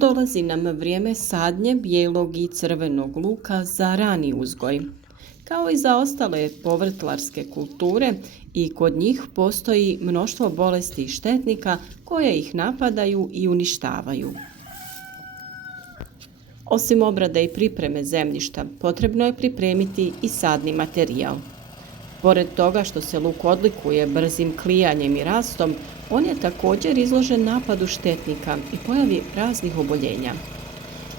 Dolazi nam vrijeme sadnje bijelog i crvenog luka za rani uzgoj. Kao i za ostale povrtlarske kulture, i kod njih postoji mnoštvo bolesti i štetnika koje ih napadaju i uništavaju. Osim obrade i pripreme zemljišta, potrebno je pripremiti i sadni materijal. Pored toga što se luk odlikuje brzim klijanjem i rastom, on je također izložen napadu štetnika i pojavi raznih oboljenja.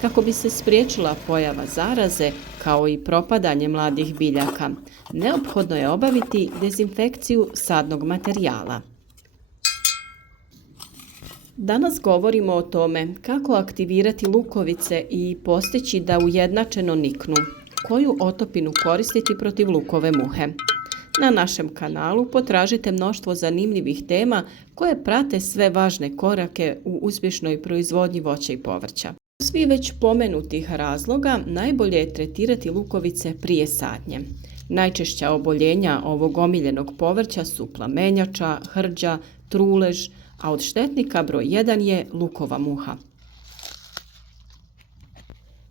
Kako bi se spriječila pojava zaraze, kao i propadanje mladih biljaka, neophodno je obaviti dezinfekciju sadnog materijala. Danas govorimo o tome kako aktivirati lukovice i postići da ujednačeno niknu, koju otopinu koristiti protiv lukove muhe. Na našem kanalu potražite mnoštvo zanimljivih tema koje prate sve važne korake u uspješnoj proizvodnji voća i povrća. Svi već pomenutih razloga najbolje je tretirati lukovice prije sadnje. Najčešća oboljenja ovog omiljenog povrća su plamenjača, hrđa, trulež, a od štetnika broj 1 je lukova muha.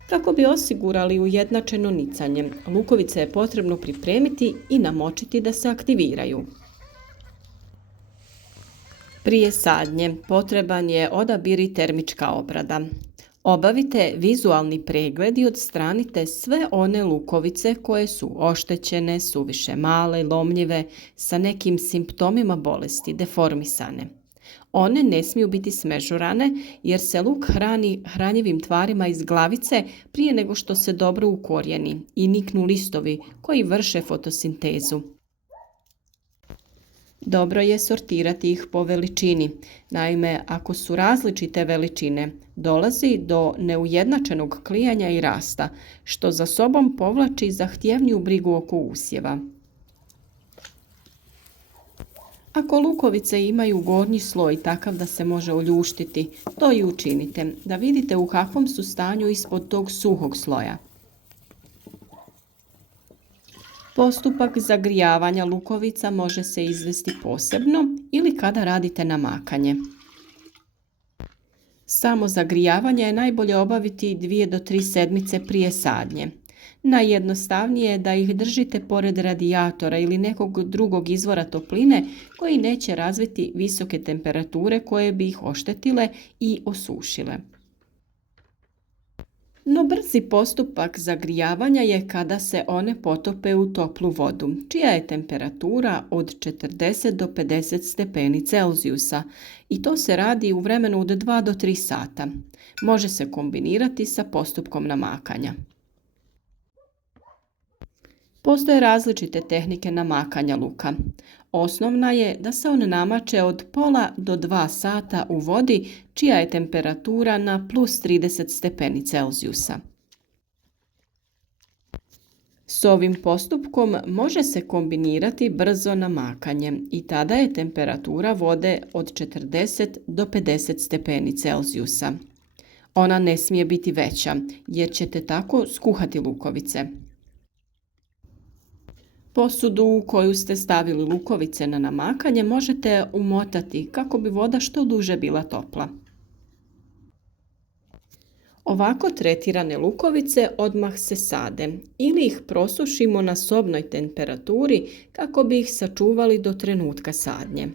Kako bi osigurali ujednačeno nicanje, lukovice je potrebno pripremiti i namočiti da se aktiviraju. Prije sadnje potreban je odabir i termička obrada. Obavite vizualni pregled i odstranite sve one lukovice koje su oštećene, suviše male, lomljive, sa nekim simptomima bolesti, deformisane. One ne smiju biti smežurane jer se luk hrani hranjivim tvarima iz glavice prije nego što se dobro ukorijeni i niknu listovi koji vrše fotosintezu. Dobro je sortirati ih po veličini. Naime, ako su različite veličine, dolazi do neujednačenog klijanja i rasta, što za sobom povlači zahtjevniju brigu oko usjeva. Ako lukovice imaju gornji sloj takav da se može oljuštiti, to i učinite, da vidite u kakvom su stanju ispod tog suhog sloja. Postupak zagrijavanja lukovica može se izvesti posebno ili kada radite namakanje. Samo zagrijavanje je najbolje obaviti 2 do 3 sedmice prije sadnje. Najjednostavnije je da ih držite pored radijatora ili nekog drugog izvora topline koji neće razviti visoke temperature koje bi ih oštetile i osušile. No brzi postupak zagrijavanja je kada se one potope u toplu vodu, čija je temperatura od 40 do 50 stepeni Celzijusa i to se radi u vremenu od 2 do 3 sata. Može se kombinirati sa postupkom namakanja. Postoje različite tehnike namakanja luka. Osnovna je da se on namače od pola do 2 sata u vodi čija je temperatura na plus 30 stepeni Celzijusa. S ovim postupkom može se kombinirati brzo namakanje i tada je temperatura vode od 40 do 50 stepeni Celzijusa. Ona ne smije biti veća jer ćete tako skuhati lukovice. Posudu u koju ste stavili lukovice na namakanje možete umotati kako bi voda što duže bila topla. Ovako tretirane lukovice odmah se sade ili ih prosušimo na sobnoj temperaturi kako bi ih sačuvali do trenutka sadnje.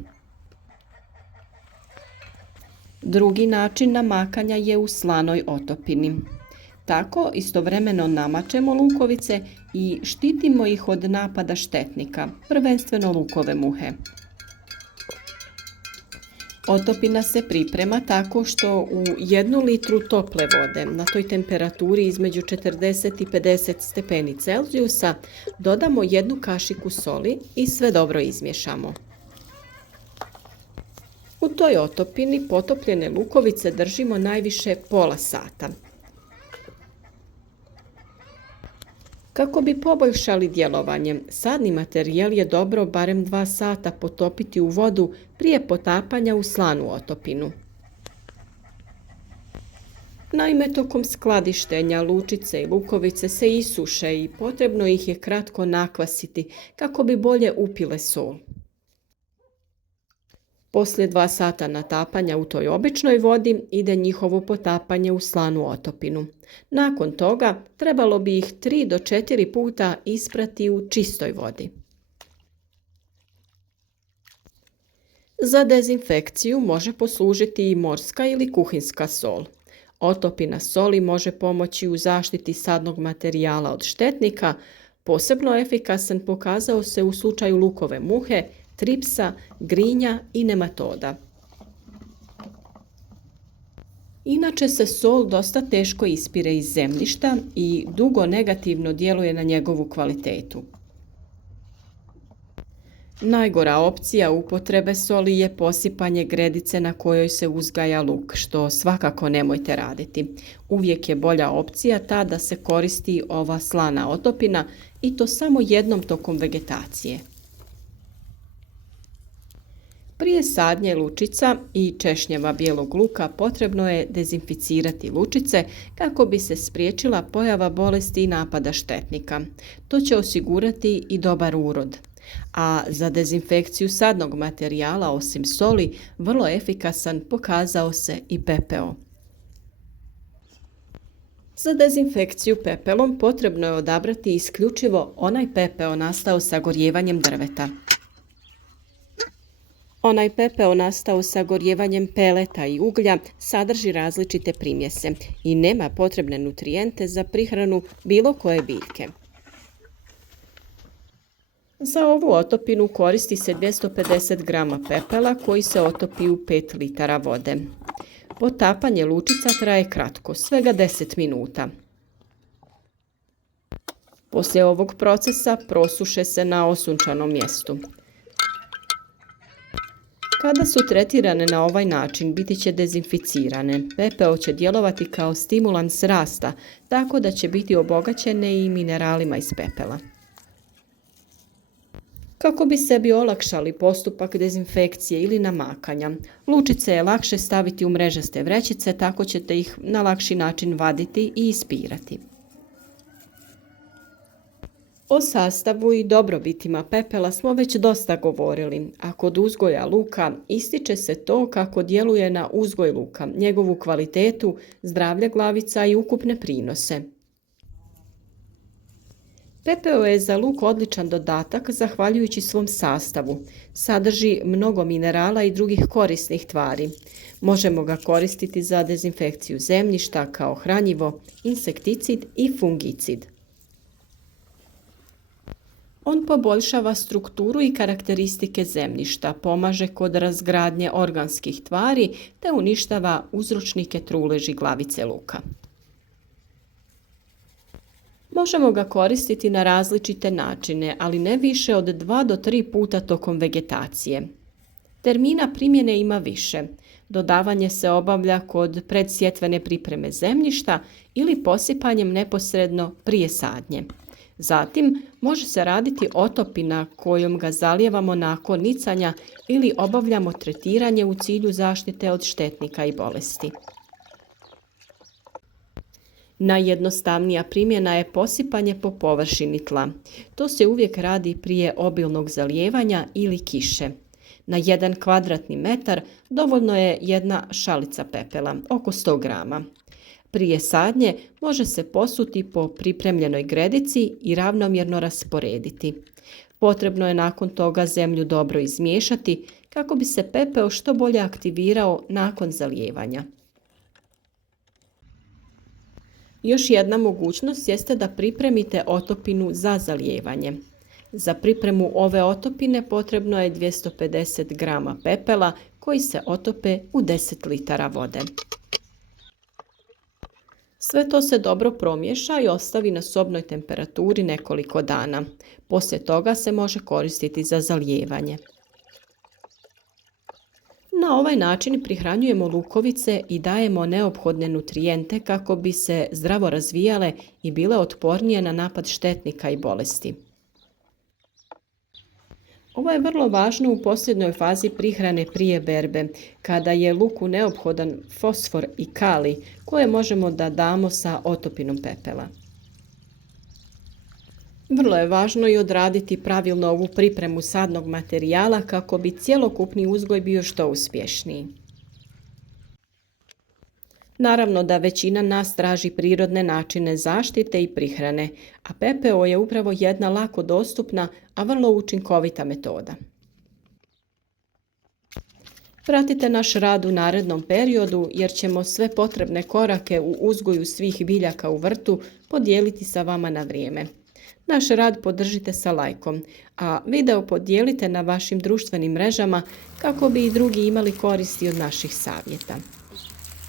Drugi način namakanja je u slanoj otopini. Tako istovremeno namačemo lukovice i štitimo ih od napada štetnika, prvenstveno lukove muhe. Otopina se priprema tako što u 1 litru tople vode na toj temperaturi između 40 i 50 stepeni Celzijusa dodamo 1 kašiku soli i sve dobro izmiješamo. U toj otopini potopljene lukovice držimo najviše pola sata. Kako bi poboljšali djelovanje, sadni materijal je dobro barem 2 sata potopiti u vodu prije potapanja u slanu otopinu. Naime, tokom skladištenja lučice i lukovice se isuše i potrebno ih je kratko nakvasiti kako bi bolje upile sol. Poslije 2 sata natapanja u toj običnoj vodi ide njihovo potapanje u slanu otopinu. Nakon toga trebalo bi ih 3 do 4 puta isprati u čistoj vodi. Za dezinfekciju može poslužiti i morska ili kuhinska sol. Otopina soli može pomoći u zaštiti sadnog materijala od štetnika. Posebno efikasan pokazao se u slučaju lukove muhe, tripsa, grinja i nematoda. Inače se sol dosta teško ispire iz zemljišta i dugo negativno djeluje na njegovu kvalitetu. Najgora opcija upotrebe soli je posipanje gredice na kojoj se uzgaja luk, što svakako nemojte raditi. Uvijek je bolja opcija ta da se koristi ova slana otopina i to samo jednom tokom vegetacije. Prije sadnje lučica i češnjeva bijelog luka potrebno je dezinficirati lučice kako bi se spriječila pojava bolesti i napada štetnika. To će osigurati i dobar urod. A za dezinfekciju sadnog materijala osim soli vrlo efikasan pokazao se i pepeo. Za dezinfekciju pepelom potrebno je odabrati isključivo onaj pepeo nastao sagorjevanjem drveta. Onaj pepeo nastao sagorjevanjem peleta i uglja sadrži različite primjese i nema potrebne nutrijente za prihranu bilo koje biljke. Za ovu otopinu koristi se 250 grama pepela koji se otopi u 5 litara vode. Potapanje lučica traje kratko, svega 10 minuta. Poslije ovog procesa prosuše se na osunčanom mjestu. Kada su tretirane na ovaj način, biti će dezinficirane. Pepeo će djelovati kao stimulans rasta, tako da će biti obogaćene i mineralima iz pepela. Kako bi sebi olakšali postupak dezinfekcije ili namakanja, lučice je lakše staviti u mrežaste vrećice, tako ćete ih na lakši način vaditi i ispirati. O sastavu i dobrobitima pepela smo već dosta govorili, a kod uzgoja luka ističe se to kako djeluje na uzgoj luka, njegovu kvalitetu, zdravlje glavica i ukupne prinose. Pepeo je za luk odličan dodatak zahvaljujući svom sastavu. Sadrži mnogo minerala i drugih korisnih tvari. Možemo ga koristiti za dezinfekciju zemljišta kao hranjivo, insekticid i fungicid. On poboljšava strukturu i karakteristike zemljišta, pomaže kod razgradnje organskih tvari te uništava uzročnike truleži glavice luka. Možemo ga koristiti na različite načine, ali ne više od 2 do 3 puta tokom vegetacije. Termina primjene ima više. Dodavanje se obavlja kod predsjetvene pripreme zemljišta ili posipanjem neposredno prije sadnje. Zatim može se raditi otopina kojom ga zalijevamo nakon nicanja ili obavljamo tretiranje u cilju zaštite od štetnika i bolesti. Najjednostavnija primjena je posipanje po površini tla. To se uvijek radi prije obilnog zalijevanja ili kiše. Na 1 kvadratni metar dovoljno je 1 šalica pepela, oko 100 grama. Prije sadnje može se posuti po pripremljenoj gredici i ravnomjerno rasporediti. Potrebno je nakon toga zemlju dobro izmiješati kako bi se pepeo što bolje aktivirao nakon zalijevanja. Još jedna mogućnost jeste da pripremite otopinu za zalijevanje. Za pripremu ove otopine potrebno je 250 grama pepela koji se otope u 10 litara vode. Sve to se dobro promiješa i ostavi na sobnoj temperaturi nekoliko dana. Poslije toga se može koristiti za zalijevanje. Na ovaj način prihranjujemo lukovice i dajemo neophodne nutrijente kako bi se zdravo razvijale i bile otpornije na napad štetnika i bolesti. Ovo je vrlo važno u posljednjoj fazi prihrane prije berbe, kada je luku neophodan fosfor i kalij koje možemo da damo sa otopinom pepela. Vrlo je važno i odraditi pravilno ovu pripremu sadnog materijala kako bi cjelokupni uzgoj bio što uspješniji. Naravno da većina nas traži prirodne načine zaštite i prihrane, a PPO je upravo jedna lako dostupna, a vrlo učinkovita metoda. Pratite naš rad u narednom periodu jer ćemo sve potrebne korake u uzgoju svih biljaka u vrtu podijeliti sa vama na vrijeme. Naš rad podržite sa lajkom, a video podijelite na vašim društvenim mrežama kako bi i drugi imali koristi od naših savjeta.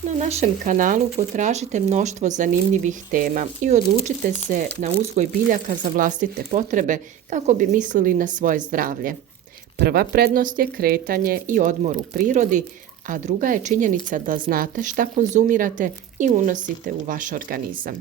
Na našem kanalu potražite mnoštvo zanimljivih tema i odlučite se na uzgoj biljaka za vlastite potrebe kako bi mislili na svoje zdravlje. Prva prednost je kretanje i odmor u prirodi, a druga je činjenica da znate šta konzumirate i unosite u vaš organizam.